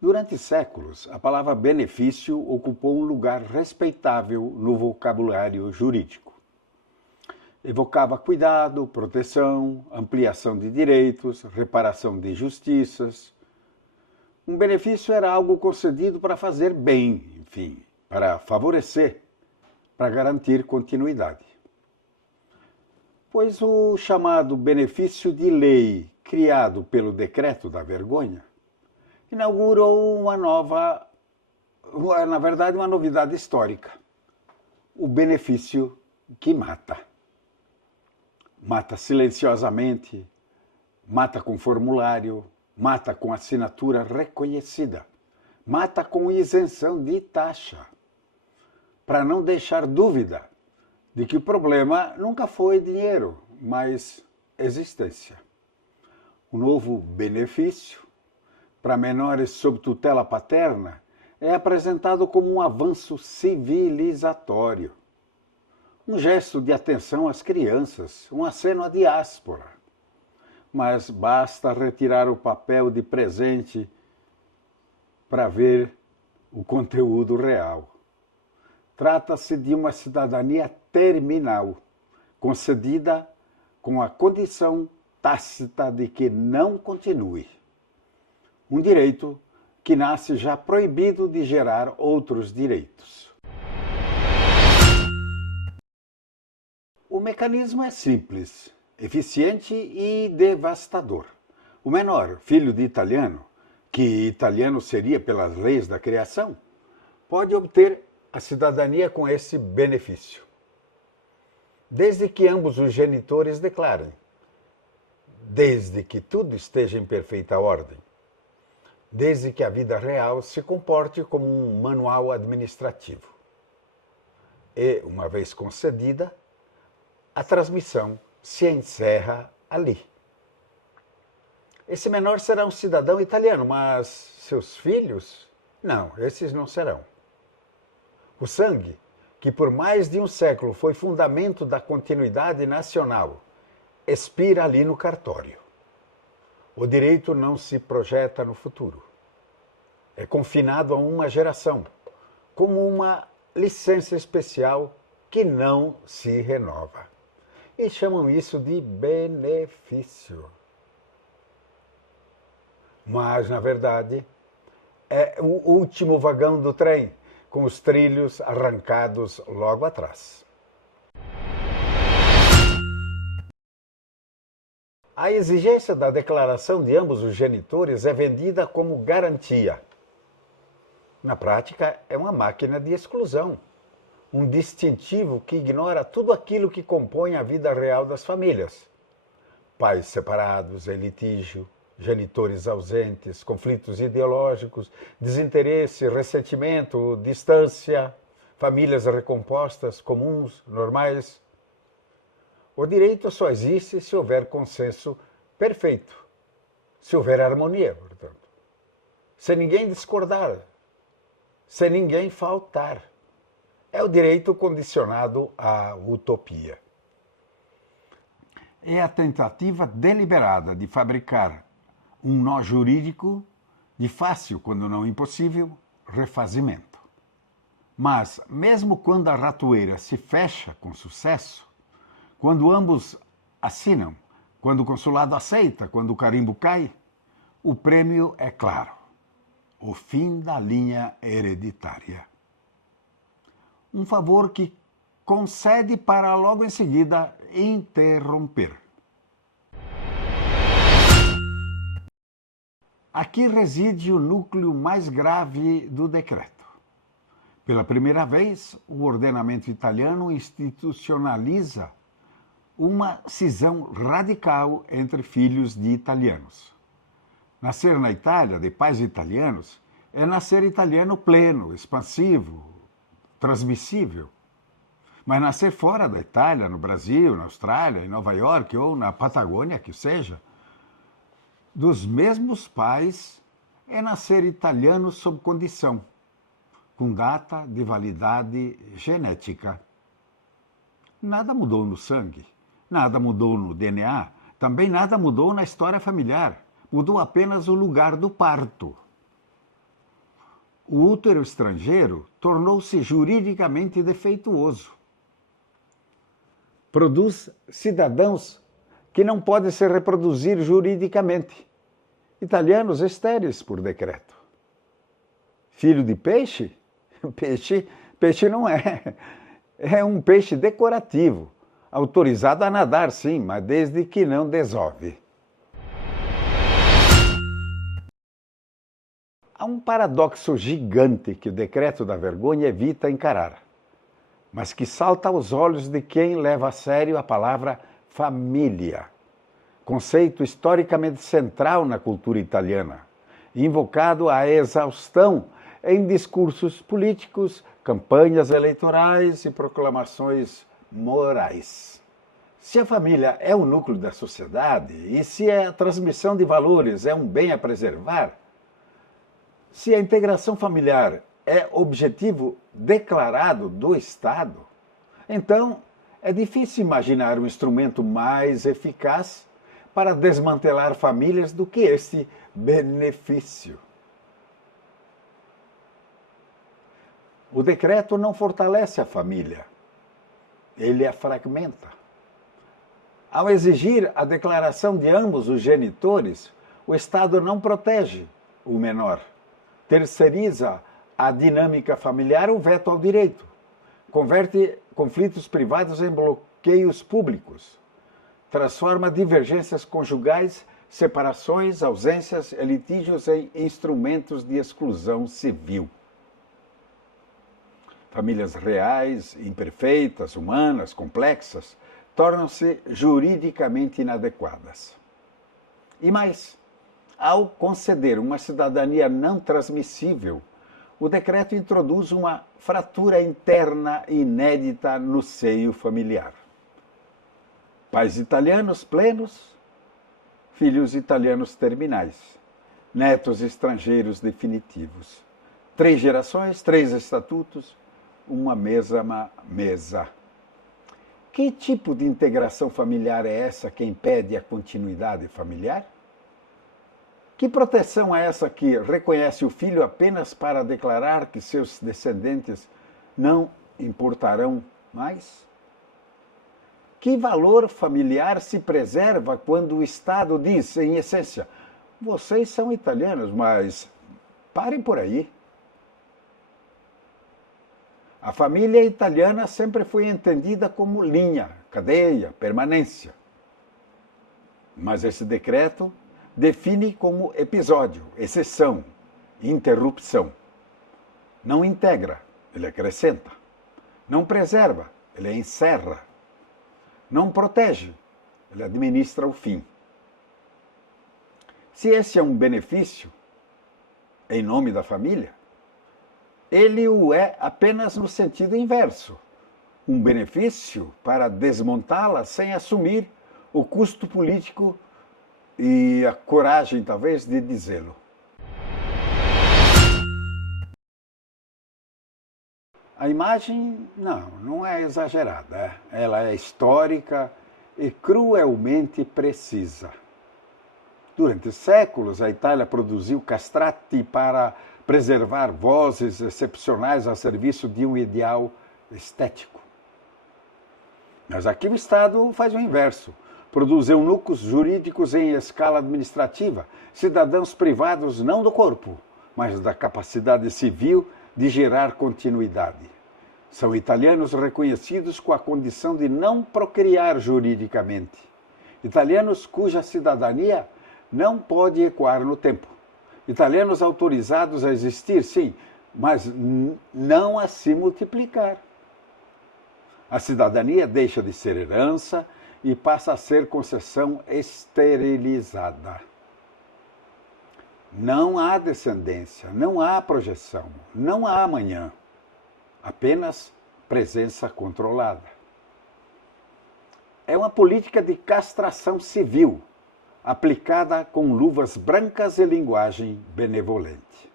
Durante séculos, a palavra benefício ocupou um lugar respeitável no vocabulário jurídico. Evocava cuidado, proteção, ampliação de direitos, reparação de injustiças. Um benefício era algo concedido para fazer bem, enfim, para favorecer, para garantir continuidade. Pois o chamado benefício de lei, criado pelo Decreto da Vergonha, inaugurou uma novidade histórica. O benefício que mata. Mata silenciosamente, mata com formulário, mata com assinatura reconhecida, mata com isenção de taxa, para não deixar dúvida de que o problema nunca foi dinheiro, mas existência. O novo benefício para menores sob tutela paterna é apresentado como um avanço civilizatório, um gesto de atenção às crianças, um aceno à diáspora. Mas basta retirar o papel de presente para ver o conteúdo real. Trata-se de uma cidadania terminal, concedida com a condição tácita de que não continue. Um direito que nasce já proibido de gerar outros direitos. O mecanismo é simples, eficiente e devastador. O menor, filho de italiano, que italiano seria pelas leis da criação, pode obter a cidadania com esse benefício, desde que ambos os genitores declarem, desde que tudo esteja em perfeita ordem, desde que a vida real se comporte como um manual administrativo. E, uma vez concedida, a transmissão se encerra ali. Esse menor será um cidadão italiano, mas seus filhos? Não, esses não serão. O sangue, que por mais de um século foi fundamento da continuidade nacional, expira ali no cartório. O direito não se projeta no futuro. É confinado a uma geração, como uma licença especial que não se renova. E chamam isso de benefício. Mas, na verdade, é o último vagão do trem, com os trilhos arrancados logo atrás. A exigência da declaração de ambos os genitores é vendida como garantia. Na prática, é uma máquina de exclusão, um distintivo que ignora tudo aquilo que compõe a vida real das famílias. Pais separados em litígio, genitores ausentes, conflitos ideológicos, desinteresse, ressentimento, distância, famílias recompostas, comuns, normais. O direito só existe se houver consenso perfeito, se houver harmonia, portanto. Se ninguém discordar, se ninguém faltar. É o direito condicionado à utopia. É a tentativa deliberada de fabricar um nó jurídico de fácil, quando não impossível, refazimento. Mas, mesmo quando a ratoeira se fecha com sucesso, quando ambos assinam, quando o consulado aceita, quando o carimbo cai, o prêmio é claro: o fim da linha hereditária. Um favor que concede para logo em seguida interromper. Aqui reside o núcleo mais grave do decreto. Pela primeira vez, o ordenamento italiano institucionaliza uma cisão radical entre filhos de italianos. Nascer na Itália, de pais italianos, é nascer italiano pleno, expansivo, transmissível. Mas nascer fora da Itália, no Brasil, na Austrália, em Nova York ou na Patagônia, que seja, dos mesmos pais, é nascer italiano sob condição, com data de validade genética. Nada mudou no sangue, nada mudou no DNA, também nada mudou na história familiar. Mudou apenas o lugar do parto. o útero estrangeiro tornou-se juridicamente defeituoso. Produz cidadãos que não podem se reproduzir juridicamente. Italianos estéreis por decreto. Filho de peixe? Peixe não é. É um peixe decorativo, autorizado a nadar sim, mas desde que não desove. Há um paradoxo gigante que o decreto da vergonha evita encarar, mas que salta aos olhos de quem leva a sério a palavra família, conceito historicamente central na cultura italiana, invocado à exaustão em discursos políticos, campanhas eleitorais e proclamações morais. Se a família é o núcleo da sociedade e se a transmissão de valores é um bem a preservar, se a integração familiar é objetivo declarado do Estado, então é difícil imaginar um instrumento mais eficaz para desmantelar famílias do que este benefício. O decreto não fortalece a família, ele a fragmenta. Ao exigir a declaração de ambos os genitores, o Estado não protege o menor. Terceiriza a dinâmica familiar ou veto ao direito. Converte conflitos privados em bloqueios públicos. Transforma divergências conjugais, separações, ausências e litígios em instrumentos de exclusão civil. Famílias reais, imperfeitas, humanas, complexas, tornam-se juridicamente inadequadas. E mais, ao conceder uma cidadania não transmissível, o decreto introduz uma fratura interna inédita no seio familiar. Pais italianos plenos, filhos italianos terminais, netos estrangeiros definitivos. 3 gerações, 3 estatutos, uma mesma mesa. Que tipo de integração familiar é essa que impede a continuidade familiar? Que proteção é essa que reconhece o filho apenas para declarar que seus descendentes não importarão mais? Que valor familiar se preserva quando o Estado diz, em essência, vocês são italianos, mas parem por aí? A família italiana sempre foi entendida como linha, cadeia, permanência. Mas esse decreto define como episódio, exceção, interrupção. Não integra, ele acrescenta. Não preserva, ele encerra. Não protege, ele administra o fim. Se esse é um benefício, em nome da família, ele o é apenas no sentido inverso. Um benefício para desmontá-la sem assumir o custo político e a coragem, talvez, de dizê-lo. A imagem, não é exagerada. Ela é histórica e cruelmente precisa. Durante séculos, a Itália produziu castrati para preservar vozes excepcionais a serviço de um ideal estético. Mas aqui o Estado faz o inverso. Produz eunucos jurídicos em escala administrativa, cidadãos privados não do corpo, mas da capacidade civil de gerar continuidade. São italianos reconhecidos com a condição de não procriar juridicamente. Italianos cuja cidadania não pode ecoar no tempo. Italianos autorizados a existir, sim, mas não a se multiplicar. A cidadania deixa de ser herança e passa a ser concessão esterilizada. Não há descendência, não há projeção, não há amanhã. Apenas presença controlada. É uma política de castração civil, aplicada com luvas brancas e linguagem benevolente.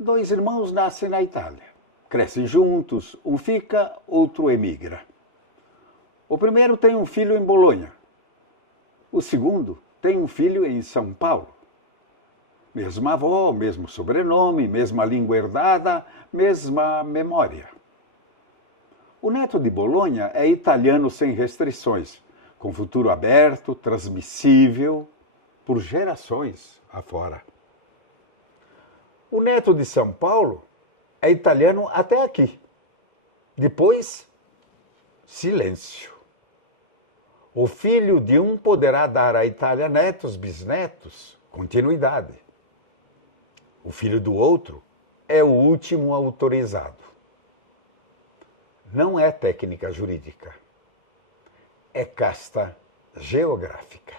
2 irmãos nascem na Itália. Crescem juntos, um fica, outro emigra. O primeiro tem um filho em Bolonha. O segundo tem um filho em São Paulo. Mesma avó, mesmo sobrenome, mesma língua herdada, mesma memória. O neto de Bolonha é italiano sem restrições, com futuro aberto, transmissível, por gerações afora. O neto de São Paulo é italiano até aqui. Depois, silêncio. O filho de um poderá dar à Itália netos, bisnetos, continuidade. O filho do outro é o último autorizado. Não é técnica jurídica, é casta geográfica.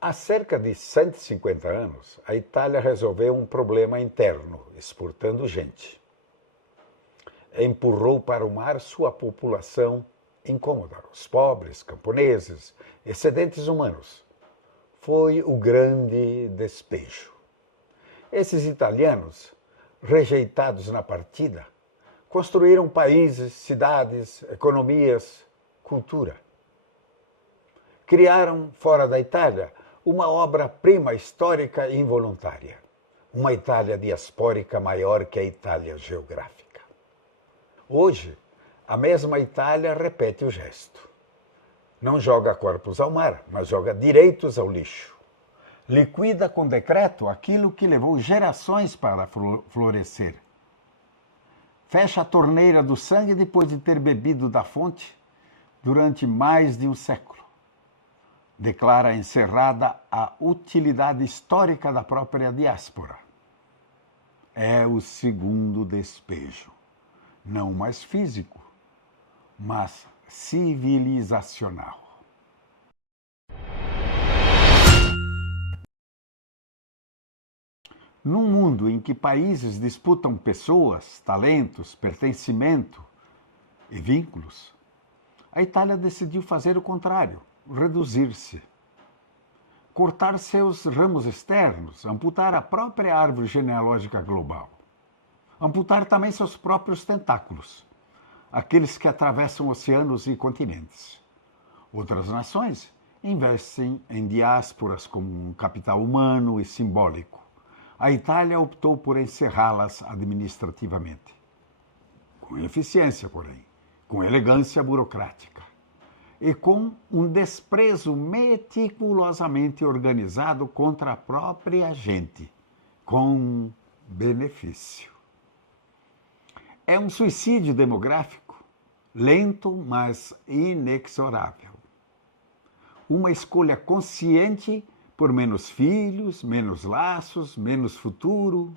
Há cerca de 150 anos, a Itália resolveu um problema interno, exportando gente. Empurrou para o mar sua população incômoda, os pobres, camponeses, excedentes humanos. Foi o grande despejo. Esses italianos, rejeitados na partida, construíram países, cidades, economias, cultura. Criaram, fora da Itália, uma obra-prima histórica e involuntária. Uma Itália diaspórica maior que a Itália geográfica. Hoje, a mesma Itália repete o gesto. Não joga corpos ao mar, mas joga direitos ao lixo. Liquida com decreto aquilo que levou gerações para florescer. Fecha a torneira do sangue depois de ter bebido da fonte durante mais de um século. Declara encerrada a utilidade histórica da própria diáspora. É o segundo despejo, não mais físico, mas civilizacional. Num mundo em que países disputam pessoas, talentos, pertencimento e vínculos, a Itália decidiu fazer o contrário, reduzir-se. Cortar seus ramos externos, amputar a própria árvore genealógica global. Amputar também seus próprios tentáculos, aqueles que atravessam oceanos e continentes. Outras nações investem em diásporas como um capital humano e simbólico. A Itália optou por encerrá-las administrativamente. Com eficiência, porém, com elegância burocrática e com um desprezo meticulosamente organizado contra a própria gente, com benefício. É um suicídio demográfico, lento, mas inexorável. Uma escolha consciente por menos filhos, menos laços, menos futuro.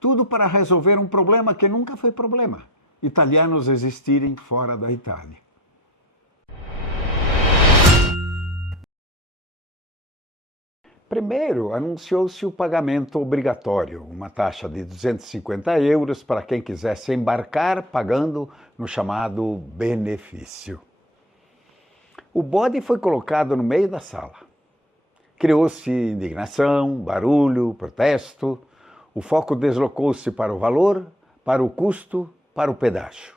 Tudo para resolver um problema que nunca foi problema. Italianos existirem fora da Itália. Primeiro, anunciou-se o pagamento obrigatório, uma taxa de 250 euros para quem quisesse embarcar pagando no chamado benefício. O bode foi colocado no meio da sala. Criou-se indignação, barulho, protesto. O foco deslocou-se para o valor, para o custo, para o pedágio.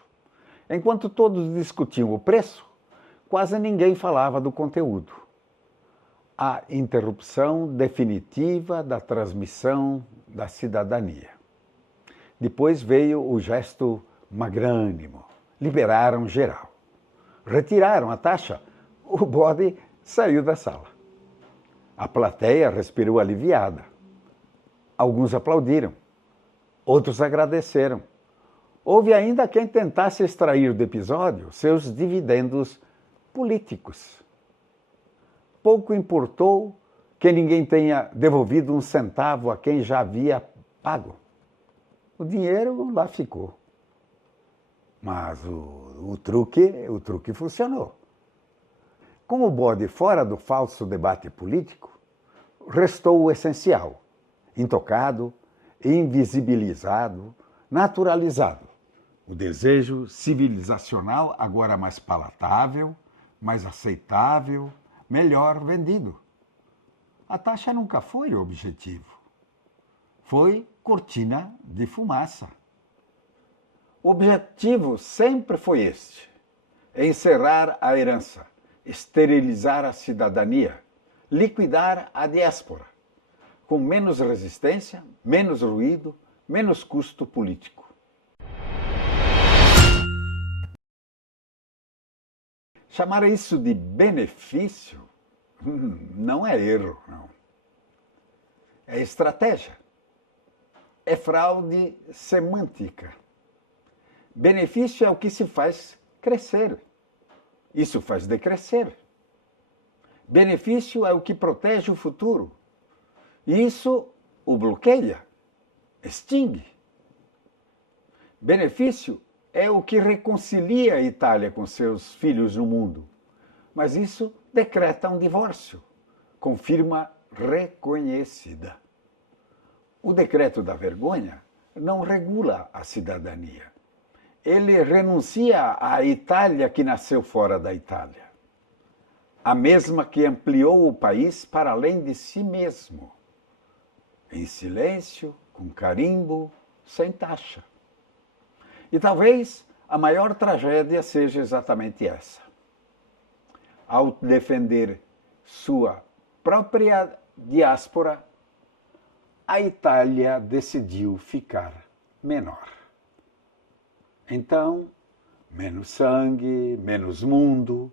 Enquanto todos discutiam o preço, quase ninguém falava do conteúdo. A interrupção definitiva da transmissão da cidadania. Depois veio o gesto magnânimo. Liberaram geral. Retiraram a taxa. O bode saiu da sala. A plateia respirou aliviada. Alguns aplaudiram. Outros agradeceram. Houve ainda quem tentasse extrair do episódio seus dividendos políticos. Pouco importou que ninguém tenha devolvido um centavo a quem já havia pago. O dinheiro lá ficou. Mas o truque funcionou. Com o bode fora do falso debate político, restou o essencial, intocado, invisibilizado, naturalizado. O desejo civilizacional agora mais palatável, mais aceitável, melhor vendido. A taxa nunca foi o objetivo. Foi cortina de fumaça. O objetivo sempre foi este: encerrar a herança, esterilizar a cidadania, liquidar a diáspora, com menos resistência, menos ruído, menos custo político. Chamar isso de benefício não é erro, não. É estratégia. É fraude semântica. Benefício é o que se faz crescer. Isso faz decrescer. Benefício é o que protege o futuro. Isso o bloqueia, extingue. Benefício é o que reconcilia a Itália com seus filhos no mundo. Mas isso decreta um divórcio, com firma reconhecida. O decreto da vergonha não regula a cidadania. Ele renuncia à Itália que nasceu fora da Itália. A mesma que ampliou o país para além de si mesmo. Em silêncio, com carimbo, sem taxa. E talvez a maior tragédia seja exatamente essa. Ao defender sua própria diáspora, a Itália decidiu ficar menor. Então, menos sangue, menos mundo,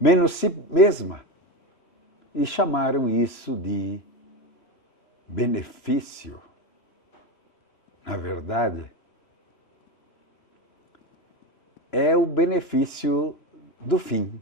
menos si mesma. E chamaram isso de benefício. Na verdade, é o benefício do fim.